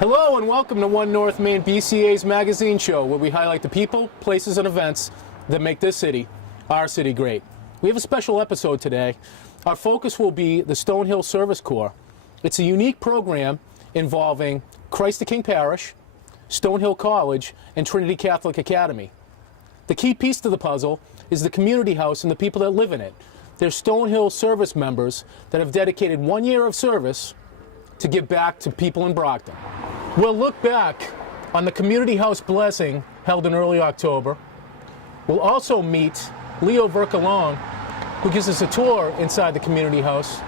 Hello and welcome to One North Main BCA's magazine show, where we highlight the people, places, and events that make this city, our city, great. We have a special episode today. Our focus will be the Stonehill Service Corps. It's a unique program involving Christ the King Parish, Stonehill College, and Trinity Catholic Academy. The key piece to the puzzle is the community house and the people that live in it. They're Stonehill service members that have dedicated 1 year of service to give back to people in Brockton. We'll look back on the community house blessing held in early October. We'll also meet Leo Vercalone, who gives us a tour inside the community house.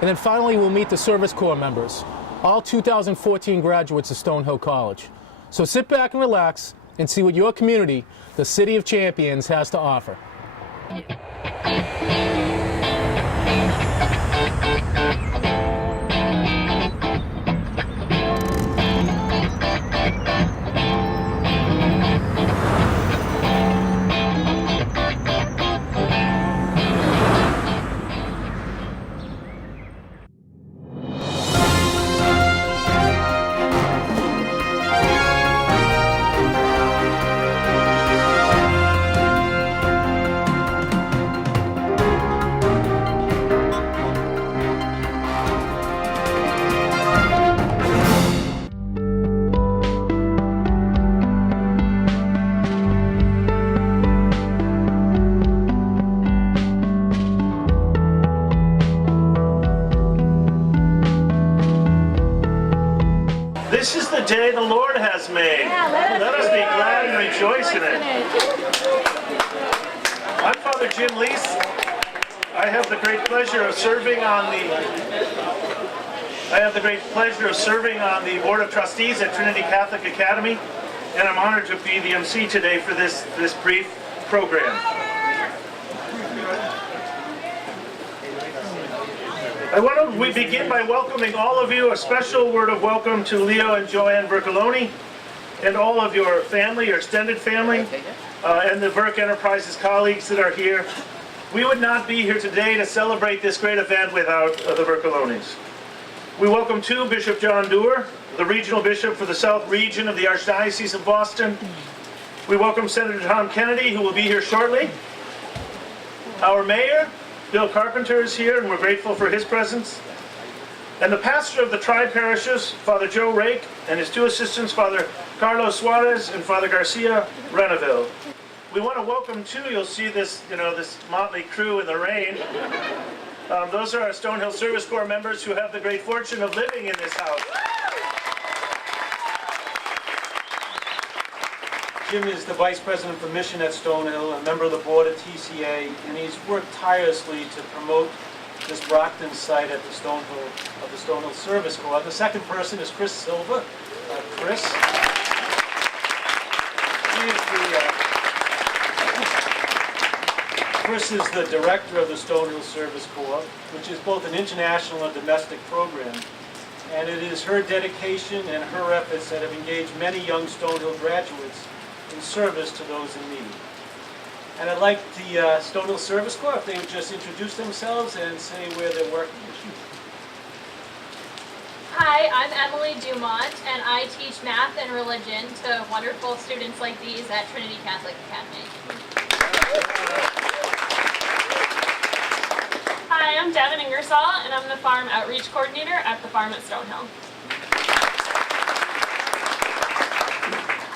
And then finally, we'll meet the Service Corps members, all 2014 graduates of Stonehill College. So sit back and relax and see what your community, the City of Champions, has to offer. This is the day the Lord has made. Let us be glad and rejoice in it. I'm Father Jim Lease. I have the great pleasure of serving on the Board of Trustees at Trinity Catholic Academy, and I'm honored to be the MC today for this brief program. We begin by welcoming all of you. A special word of welcome to Leo and Joanne Vercalone and all of your family, your extended family, and the Verc Enterprises colleagues that are here. We would not be here today to celebrate this great event without the Vercalones. We welcome too Bishop John Doerr, the regional bishop for the South Region of the Archdiocese of Boston. We welcome Senator Tom Kennedy, who will be here shortly. Our mayor, Bill Carpenter, is here, and we're grateful for his presence. And the pastor of the tri-parishes, Father Joe Rake, and his two assistants, Father Carlos Suarez and Father Garcia Reneville. We want to welcome too, you'll see this, this motley crew in the rain. Those are our Stonehill Service Corps members who have the great fortune of living in this house. Jim is the Vice President for Mission at Stonehill, a member of the board at TCA, and he's worked tirelessly to promote this Brockton site at the Stonehill Service Corps. The second person is Chris Silva. Chris. Chris is the director of the Stonehill Service Corps, which is both an international and domestic program. And it is her dedication and her efforts that have engaged many young Stonehill graduates in service to those in need. And I'd like the Stonehill Service Corps, if they would just introduce themselves and say where they're working. Hi, I'm Emily Dumont, and I teach math and religion to wonderful students like these at Trinity Catholic Academy. Hi, I'm Devin Ingersoll, and I'm the Farm Outreach Coordinator at the farm at Stonehill.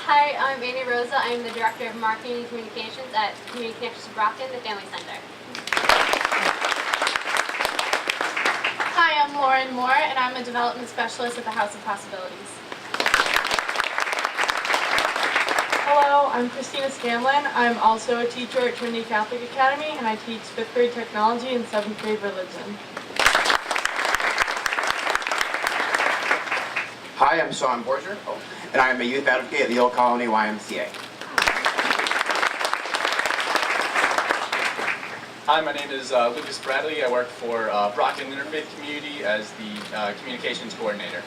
Hi, I'm Annie Rosa. I'm the Director of Marketing and Communications at Community Connections of Brockton, the Family Center. Hi, I'm Lauren Moore, and I'm a Development Specialist at the House of Possibilities. Hello, I'm Christina Scanlon. I'm also a teacher at Trinity Catholic Academy, and I teach 5th grade technology and 7th grade religion. Hi, I'm Sean Borger, and I am a youth advocate at the Old Colony YMCA. Hi, my name is Lucas Bradley. I work for Brockton Interfaith Community as the Communications Coordinator.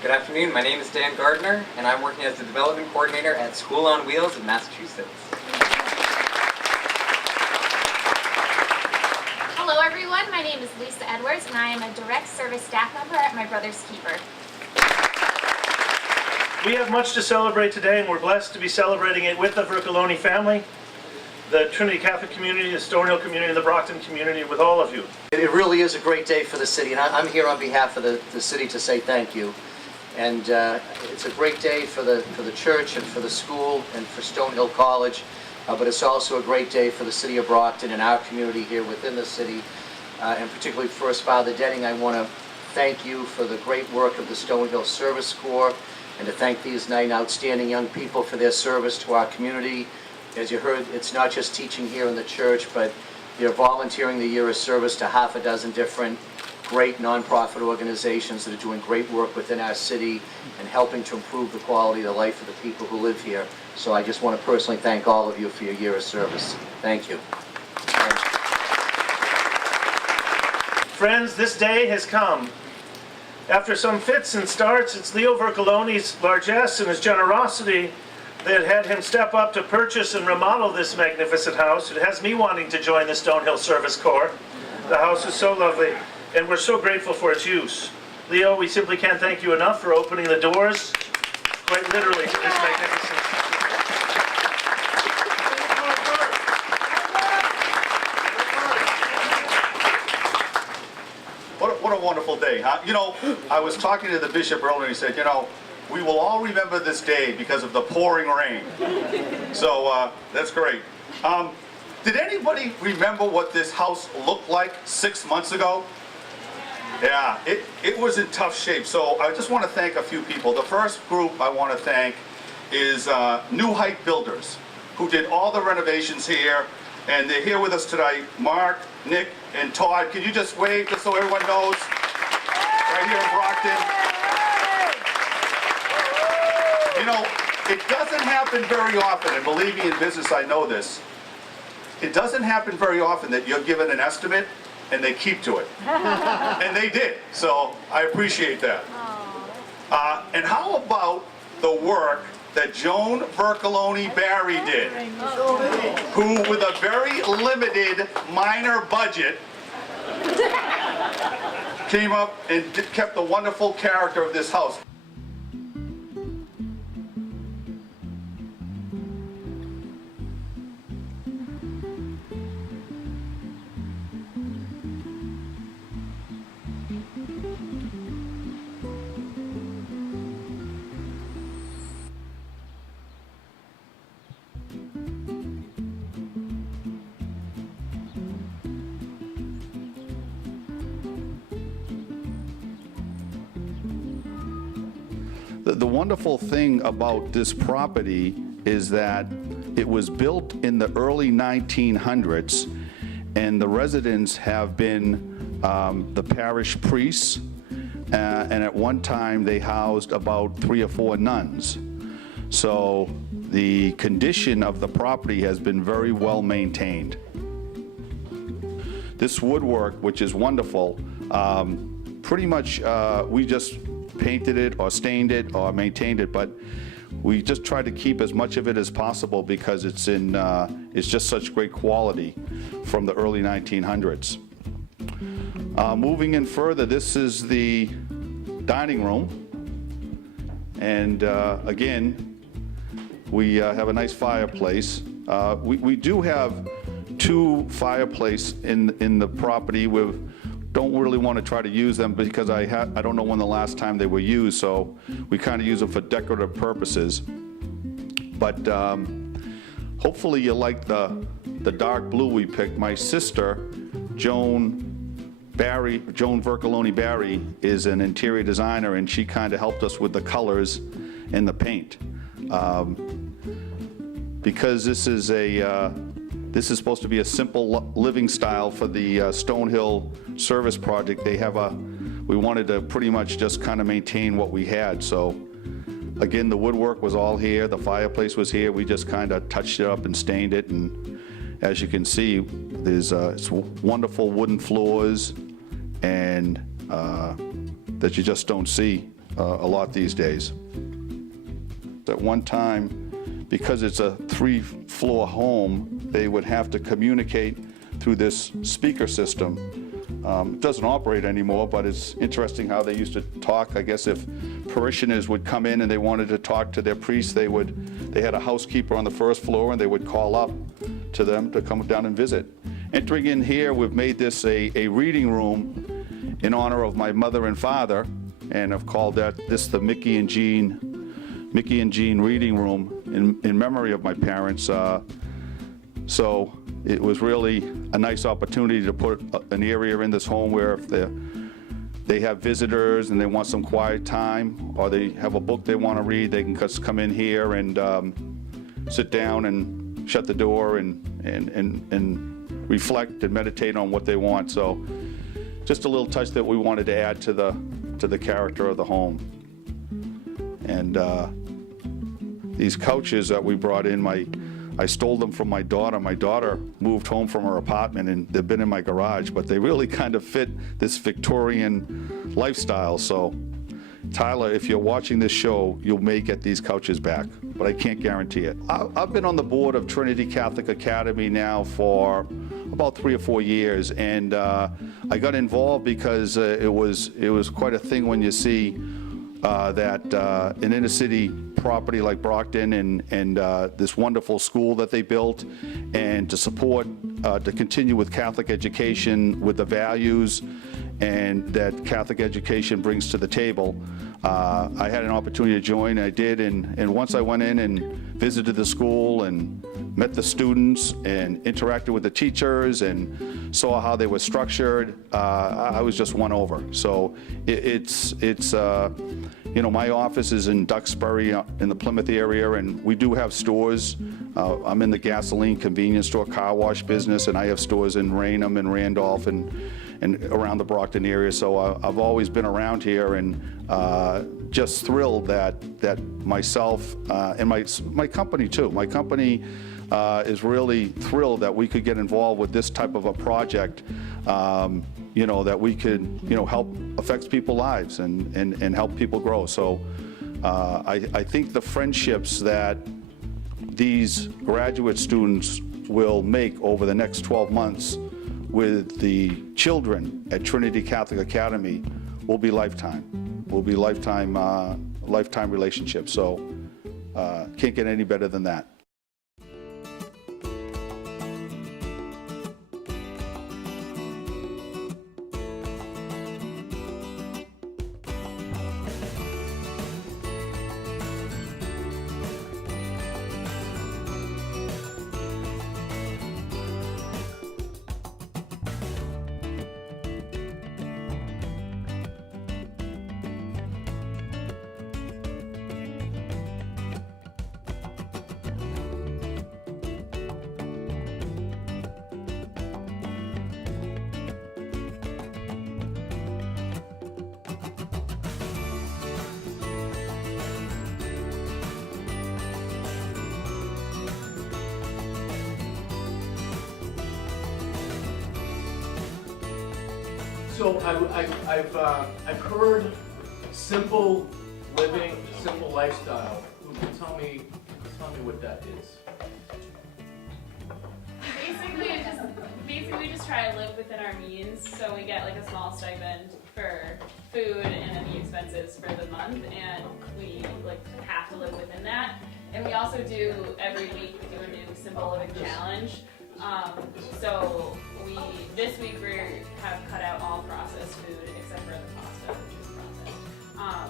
Good afternoon, my name is Dan Gardner, and I'm working as the Development Coordinator at School on Wheels in Massachusetts. Hello everyone, my name name is Lisa Edwards, and I am a direct service staff member at my brother's keeper. We have much to celebrate today, and we're blessed to be celebrating it with the Vercoloni family, the Trinity Catholic community, the Stonehill community, and the Brockton community, with all of you. It really is a great day for the city, and I'm here on behalf of the city to say thank you. And it's a great day for the church and for the school and for Stonehill College, but it's also a great day for the city of Brockton and our community here within the city, and particularly First Father Denning. I want to thank you for the great work of the Stonehill Service Corps, and to thank these 9 outstanding young people for their service to our community. As you heard, it's not just teaching here in the church, but they're volunteering the year of service to half a dozen different great nonprofit organizations that are doing great work within our city and helping to improve the quality of the life of the people who live here. So I just want to personally thank all of you for your year of service. Thank you. Friends, this day has come. After some fits and starts, it's Leo Vercoloni's largesse and his generosity that had him step up to purchase and remodel this magnificent house. It has me wanting to join the Stonehill Service Corps. The house is so lovely, and we're so grateful for its use. Leo, we simply can't thank you enough for opening the doors, quite literally, to this magnificent. What a wonderful day, huh? You know, I was talking to the bishop earlier, and he said, you know, we will all remember this day because of the pouring rain. So that's great. Did anybody remember what this house looked like 6 months ago? Yeah, it was in tough shape. So I just want to thank a few people. The first group I want to thank is New Height Builders, who did all the renovations here, and they're here with us tonight. Mark, Nick, and Todd, can you just wave just so everyone knows? Right here in Brockton. You know, it doesn't happen very often, and believe me, in business I know this. It doesn't happen very often that you're given an estimate and they keep to it. And they did, so I appreciate that. And how about the work that Joan Vercoloni Barry did, who with a very limited minor budget came up and kept the wonderful character of this house. The wonderful thing about this property is that it was built in the early 1900s, and the residents have been the parish priests, and at one time they housed about 3 or 4 nuns. So the condition of the property has been very well maintained. This woodwork, which is wonderful, pretty much we just painted it or stained it or maintained it, but we just try to keep as much of it as possible because it's just such great quality from the early 1900s. Moving in further, this is the dining room, and again, we have a nice fireplace. We do have 2 fireplaces in the property. We don't really want to try to use them because I don't know when the last time they were used, so we kind of use them for decorative purposes. But hopefully you like the dark blue we picked. My sister, Joan Vercoloni Barry, is an interior designer, and she kind of helped us with the colors and the paint. Because this is supposed to be a simple living style for the Stonehill Service Project. We wanted to pretty much just kind of maintain what we had. So again, the woodwork was all here, the fireplace was here. We just kind of touched it up and stained it, and as you can see, there's it's wonderful wooden floors, and that you just don't see a lot these days. At one time, because it's a 3-floor home, they would have to communicate through this speaker system It doesn't operate anymore, but it's interesting how they used to talk. I guess if parishioners would come in and they wanted to talk to their priest, they had a housekeeper on the first floor, and they would call up to them to come down and visit. Entering in here, we've made this a reading room in honor of my mother and father, and I've called this the Mickey and Jean reading room in memory of my parents. So it was really a nice opportunity to put an area in this home where if they have visitors and they want some quiet time, or they have a book they want to read, they can just come in here and sit down and shut the door and reflect and meditate on what they want. So just a little touch that we wanted to add to the character of the home. And these couches that we brought in, I stole them from my daughter. My daughter moved home from her apartment, and they've been in my garage, but they really kind of fit this Victorian lifestyle. So, Tyler, if you're watching this show, you may get these couches back, but I can't guarantee it. I've been on the board of Trinity Catholic Academy now for about 3 or 4 years, and I got involved because it was quite a thing when you see that an inner city property like Brockton and this wonderful school that they built, and to support, to continue with Catholic education with the values and that Catholic education brings to the table. I had an opportunity to join, I did, and once I went in and visited the school and met the students and interacted with the teachers and saw how they were structured, I was just won over. So it's you know, my office is in Duxbury in the Plymouth area, and we do have stores. I'm in the gasoline convenience store car wash business, and I have stores in Raynham and Randolph and around the Brockton area. So I've always been around here, and just thrilled that myself and my company too. My company is really thrilled that we could get involved with this type of a project. You know, that we could, you know, help affect people's lives and help people grow. So I think the friendships that these graduate students will make over the next 12 months with the children at Trinity Catholic Academy will be lifetime. Will be lifetime relationships. So can't get any better than that. So I've heard simple living, simple lifestyle. Who can tell me what that is? Basically, we just try to live within our means. So we get like a small stipend for food and any expenses for the month, and we like have to live within that. And we also do every week we do a new simple living challenge. So this week we have cut out all processed food except for the pasta, which is processed.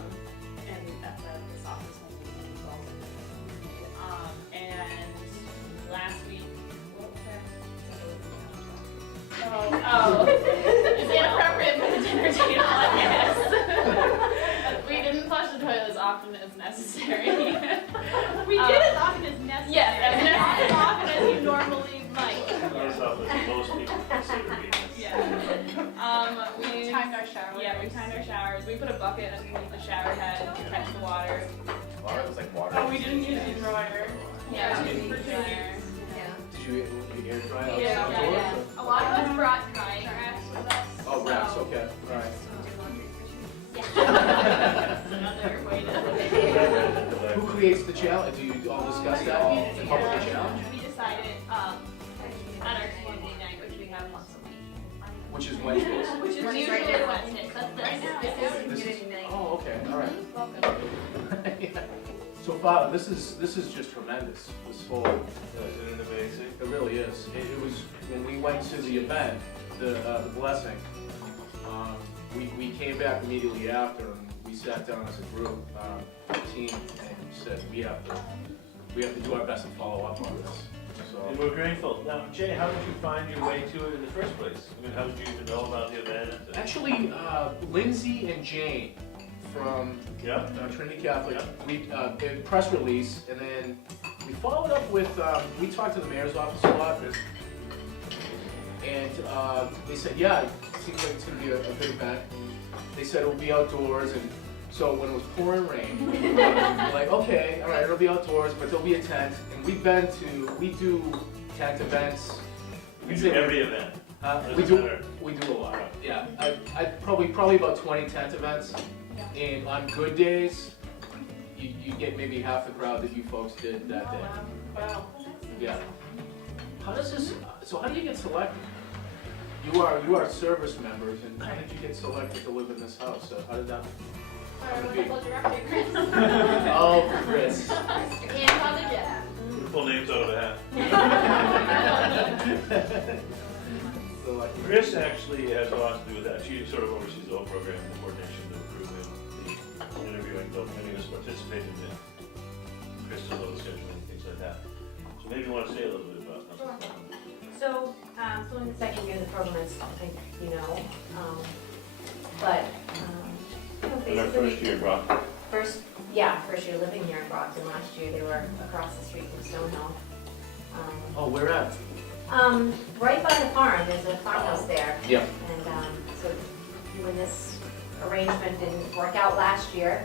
And that's the softest one. And last week, what was that? Oh, it's inappropriate for the dinner table, I guess. We didn't flush the toilet as often as necessary. We did as often as necessary. Yes, as often as you normally might. As often as most people consider being Yeah. We timed our showers. Yeah, we timed our showers. We put a bucket underneath the shower head to catch the water. Water was like water. Oh, we didn't use the dryer. Yeah, we didn't use the dryer. Did you air dry out? Yeah. A lot of us brought drying racks with us. Oh, racks. Okay. All right. That's another way to. Who creates the challenge? Do you all discuss that? Come up with a challenge? We decided on our community night, which we have once a week. which is Wednesdays. Which is usually Wednesdays. That's the Community night. Oh, okay, all right. welcome. So, Father, this is just tremendous. This whole, Isn't it amazing? it really is. It was when we went to the event, the blessing. We came back immediately after, and we sat down as a group, team, and said we have to do our best to follow up on this. And So, we're grateful. Now, Jay, how did you find your way to it in the first place? I mean, how did you even know about the event? actually, Lindsay and Jane from Yeah. Trinity Catholic, we did a press release, and then we followed up with, we talked to the mayor's office a lot, and they said, yeah, it seems like it's going to be a good event. They said it will be outdoors, and so when it was pouring rain, we're like, okay, all right, it'll be outdoors, but there'll be a tent. And we do tent events. You do every event. We do a lot. Yeah, I probably about 20 tent events, and on good days, you get maybe half the crowd that you folks did that day. Wow. Yeah. How does this? So how do you get selected? You are service members, and how did you get selected to live in this house? So how did that? Our wonderful director, Chris. Oh, Chris. And Father Jeff. We pull names out of a hat. Chris actually has a lot to do with that. She sort of oversees the whole program, the coordination, the recruitment, the interviewing, many of us participated in it. Chris does all the scheduling, things like that. So maybe you want to say a little bit about that. So in the second year of the program, as I think you know, but In our first year, Brock. first year living here in Brockton. Last year they were across the street from Stonehill. Oh, where at? Right by the farm, there's a farmhouse there. Yeah. And so when this arrangement didn't work out last year,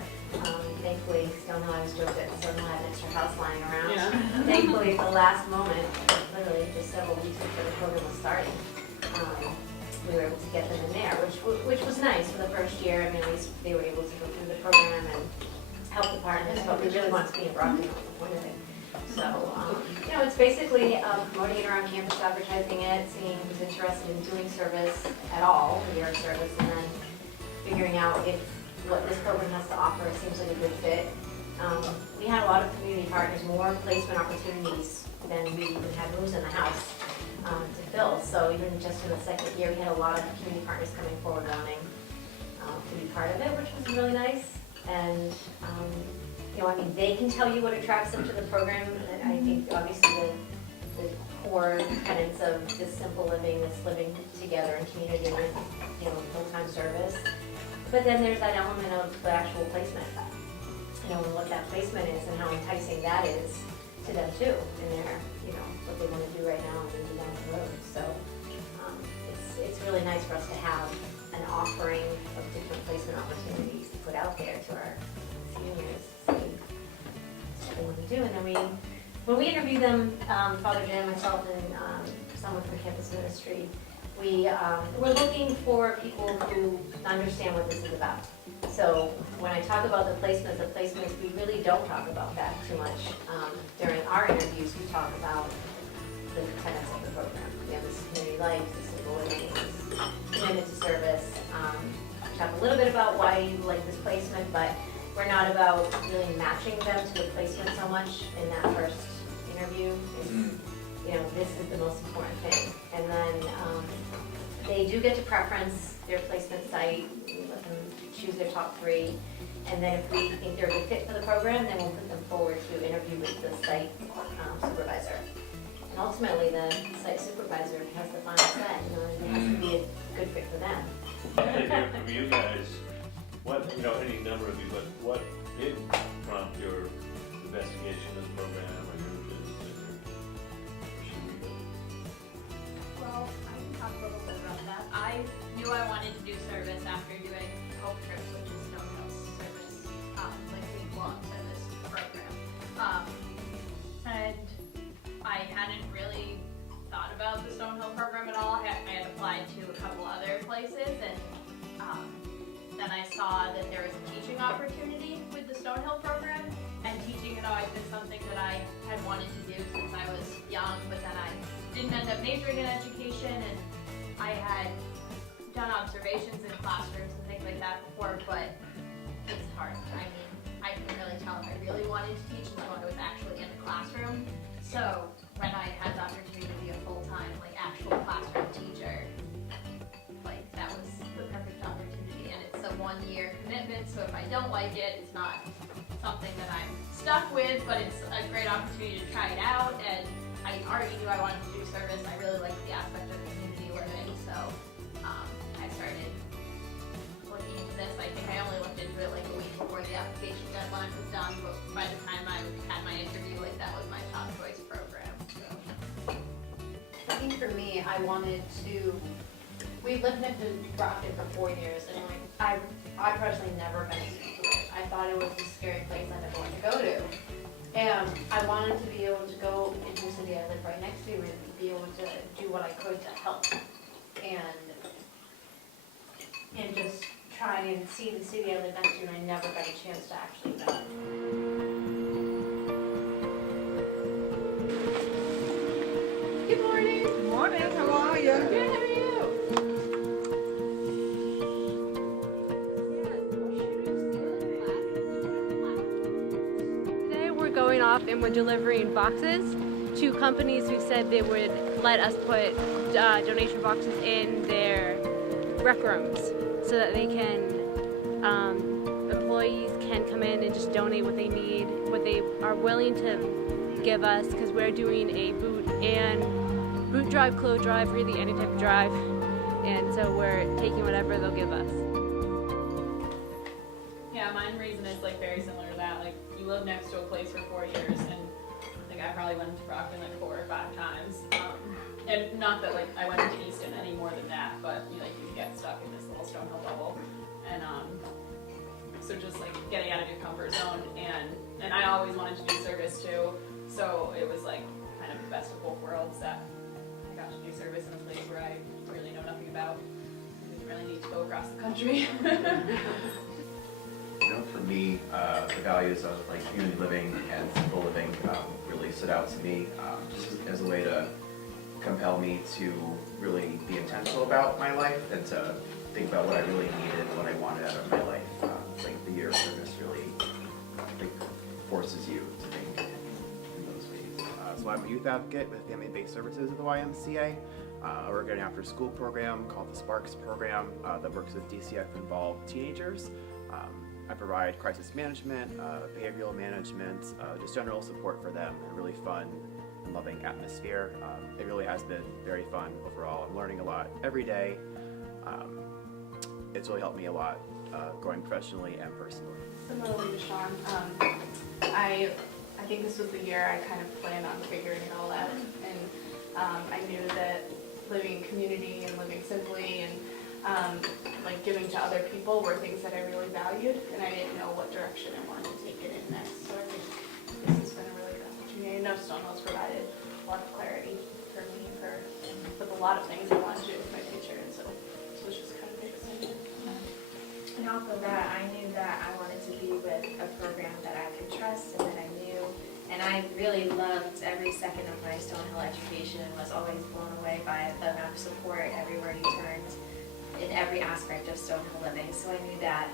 thankfully Stonehill, I was joking that Stonehill had an extra house lying around. Yeah. Thankfully, at the last moment, literally just several weeks before the program was starting, we were able to get them in there, which was nice for the first year. I mean, at least they were able to go through the program and help the partners, but we really wanted to be in Brockton, that was the point of it. So, it's basically promoting it around campus, advertising it, seeing who's interested in doing service at all, a year of service, and then figuring out if what this program has to offer seems like a good fit. We had a lot of community partners, more placement opportunities than we even had rooms in the house to fill. So even just in the second year, we had a lot of community partners coming forward wanting to be part of it, which was really nice. And they can tell you what attracts them to the program. And I think obviously the core tenets of this simple living, this living together in community with full-time service. But then there's that element of the actual placement. And what that placement is and how enticing that is to them too, and their, what they want to do right now and maybe down the road. So it's really nice for us to have an offering of different placement opportunities to put out there to our seniors, see what they want to do. And then when we interview them, Father Jim, myself, and someone from campus ministry, we're looking for people who understand what this is about. So when I talk about the placements, we really don't talk about that too much. During our interviews, we talk about the tenets of the program. This community life, this simple living, this commitment to service. We talk a little bit about why you like this placement, but we're not about really matching them to the placement so much in that first interview. This is the most important thing. And then they do get to preference their placement site. We let them choose their top 3. And then if we think they're a good fit for the program, then we'll put them forward to interview with the site supervisor. And ultimately, the site supervisor has the final say. It has to be a good fit for them. I'd like to hear from you guys, any number of you, but what did prompt your investigation of the program or your visit? Well, I can talk a little bit about that. I knew I wanted to do service after doing Hope Trips, which is Stonehill's service, week-long service program. And I hadn't really thought about the Stonehill program at all. I had applied to a couple other places, and then I saw that there was a teaching opportunity with the Stonehill program, and teaching had always been something that I had wanted to do since I was young, but then I didn't end up majoring in education, and I had done observations in classrooms and things like that before, but it's hard. I mean, I couldn't really tell if I really wanted to teach until I was actually in the classroom. So when I had the opportunity to be a full-time, like, actual classroom teacher, like, that was the perfect opportunity. And it's a 1-year commitment, so if I don't like it, it's not something that I'm stuck with, but it's a great opportunity to try it out. And I already knew I wanted to do service. I really liked the aspect of community living, so I started looking into this. I think I only looked into it like a week before the application deadline was done, but by the time I had my interview, like, that was my top choice program. So. I think for me, I wanted to, we lived next to Brockton for 4 years, and like, I personally never been to it. I thought it was a scary place I never wanted to go to. And I wanted to be able to go into a city I live right next to and be able to do what I could to help. And just try and see the city I live next to, and I never got a chance to actually go. Good morning. Good morning. How are you? Good, how are you? Today we're going off and we're delivering boxes to companies who said they would let us put donation boxes in their rec rooms so that they can, employees can come in and just donate what they need, what they are willing to give us, because we're doing a boot drive, clothes drive, really any type of drive, and so we're taking whatever they'll give us. Yeah, mine reason is like very similar to that. Like, you live next to a place for 4 years, and like I probably went to Brockton like 4 or 5 times. And not that like I went to Easton any more than that, but you get stuck in this little Stonehill bubble. And so just like getting out of your comfort zone, and I always wanted to do service too. So it was like kind of the best of both worlds that I got to do service in a place where I really know nothing about. I didn't really need to go across the country. You know, for me, the values of like community living and simple living really stood out to me, just as a way to compel me to really be intentional about my life and to think about what I really needed, what I wanted out of my life. Like the year of service really forces you to think in those ways. So I'm a youth advocate with family-based services at the YMCA. We're getting an after-school program called the Sparks program that works with DCF-involved teenagers. I provide crisis management, behavioral management, just general support for them, and a really fun and loving atmosphere. It really has been very fun overall. I'm learning a lot every day. It's really helped me a lot growing professionally and personally. Similarly to Sean, I think this was the year I kind of planned on figuring it all out, and I knew that living in community and living simply and like giving to other people were things that I really valued, and I didn't know what direction I wanted to take it in next. So I think this has been a really good opportunity. I know Stonehill's provided a lot of clarity for me with a lot of things I wanted to do with my future, and so this was just kind of big decision. And off of that, I knew that I wanted to be with a program that I could trust and that I knew. And I really loved every second of my Stonehill education and was always blown away by the amount of support everywhere you turned in every aspect of Stonehill living. So I knew that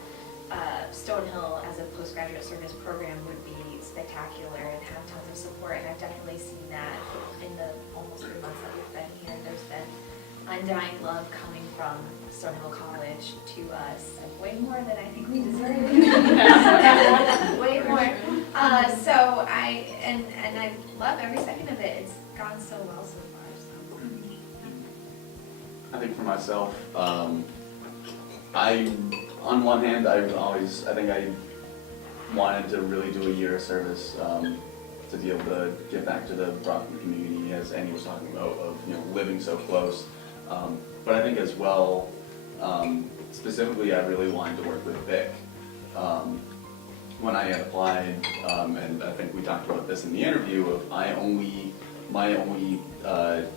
Stonehill as a postgraduate service program would be spectacular and have tons of support. And I've definitely seen that in the almost 3 months that we've been here. There's been undying love coming from Stonehill College to us, like way more than I think we deserve. Way more. So I love every second of it. It's gone so well so far. So. I think for myself, on one hand, I think I wanted to really do a year of service to be able to give back to the Brockton community, as Annie was talking about, of living so close. But I think as well, specifically, I really wanted to work with Vic. When I had applied, and I think we talked about this in the interview, of my only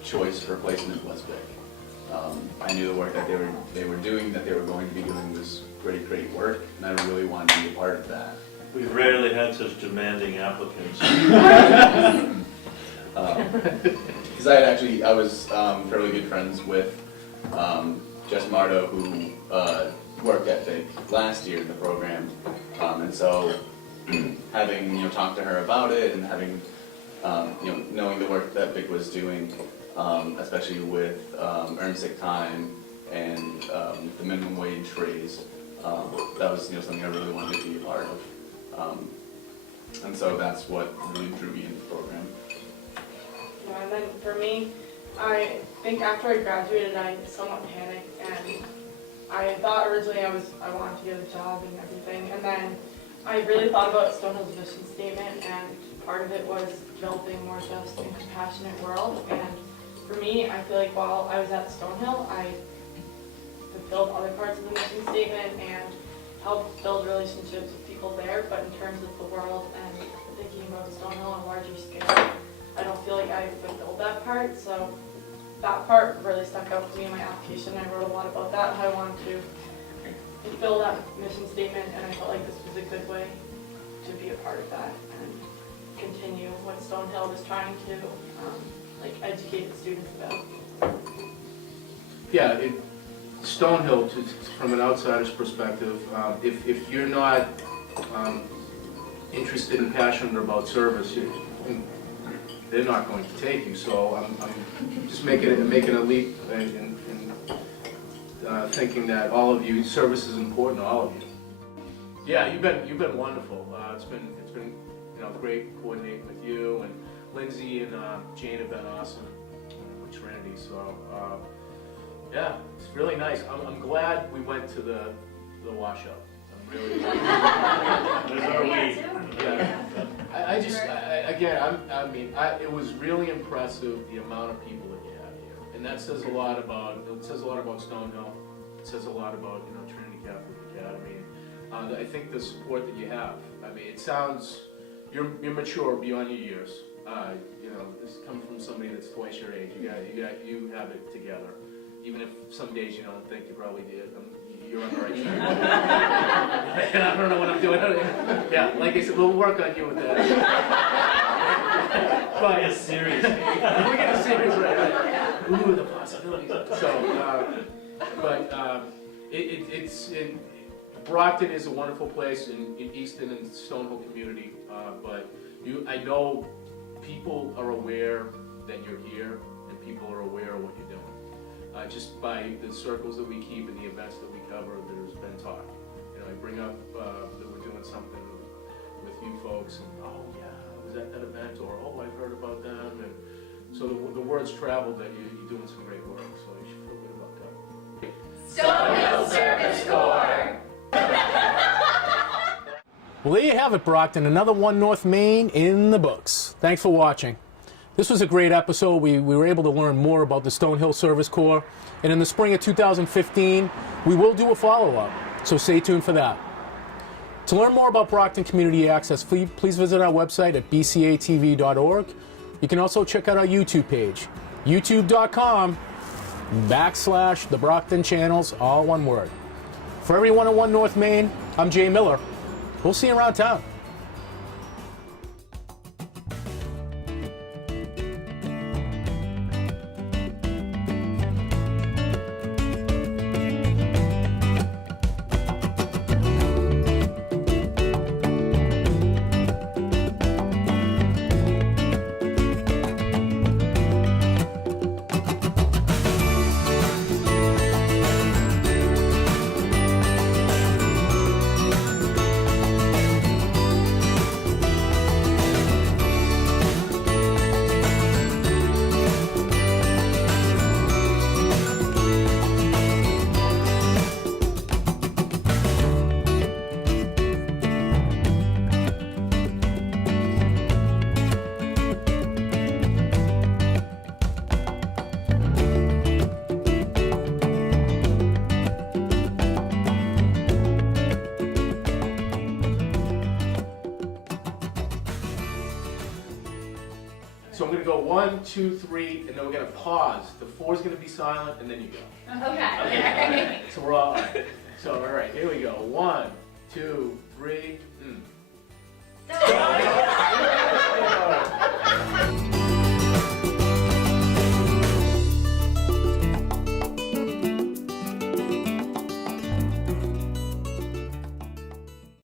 choice for placement was Vic. I knew the work that they were doing, that they were going to be doing, was great work, and I really wanted to be a part of that. We've rarely had such demanding applicants. Because I was fairly good friends with Jess Mardo, who work ethic last year in the program, and so having talked to her about it and having knowing the work that Vic was doing, especially with earned sick time and the minimum wage raise, that was something I really wanted to be a part of, and so that's what really drew me into the program. Yeah, and then for me, I think after I graduated, I somewhat panicked, and I thought originally I wanted to get a job and everything, and then I really thought about Stonehill's mission statement, and part of it was developing a more just and compassionate world. And for me, I feel like while I was at Stonehill, I fulfilled other parts of the mission statement and helped build relationships with people there. But in terms of the world and thinking about Stonehill on a larger scale, I don't feel like I fulfilled that part. So that part really stuck out to me in my application. I wrote a lot about that, how I wanted to fulfill that mission statement, and I felt like this was a good way to be a part of that and continue what Stonehill was trying to educate the students about. Yeah, Stonehill, from an outsider's perspective, if you're not interested and passionate about service, they're not going to take you. So I'm just making a leap in thinking that all of you, service is important to all of you. Yeah, you've been wonderful. It's been great coordinating with you, and Lindsay and Jane have been awesome with Trinity. So yeah, it's really nice. I'm glad we went to the washout. I'm really. Yeah. It was really impressive the amount of people that you had here, and that says a lot about Stonehill. It says a lot about Trinity Catholic Academy. I think the support that you have. It sounds you're mature beyond your years. This comes from somebody that's twice your age. You have it together. Even if some days you don't think you probably did, you're on the right track. And I don't know what I'm doing. Yeah, like I said, we'll work on you with that. But it's serious. We get a series right. Ooh, the possibilities. So, it's Brockton is a wonderful place in Easton and Stonehill community. But I know people are aware that you're here, and people are aware of what you're doing. Just by the circles that we keep and the events that we cover, there's been talk. I bring up that we're doing something with you folks, and oh yeah, I was at that event, or oh, I've heard about them, and so the word's traveled that you're doing some great work, so you should feel good about that. Stonehill Service Corps! Well, there you have it, Brockton. Another One North Main in the books. Thanks for watching. This was a great episode. We were able to learn more about the Stonehill Service Corps. And in the spring of 2015, we will do a follow-up. So stay tuned for that. To learn more about Brockton Community Access, please visit our website at bcatv.org. You can also check out our YouTube page, youtube.com/the Brockton Channels, all one word. For everyone at One North Main, I'm Jay Miller. We'll see you around town. So I'm going to go 1, 2, 3, and then we're going to pause. The 4 is going to be silent, and then you go. Okay. So we're all right. So, all right, here we go. 1, 2, 3.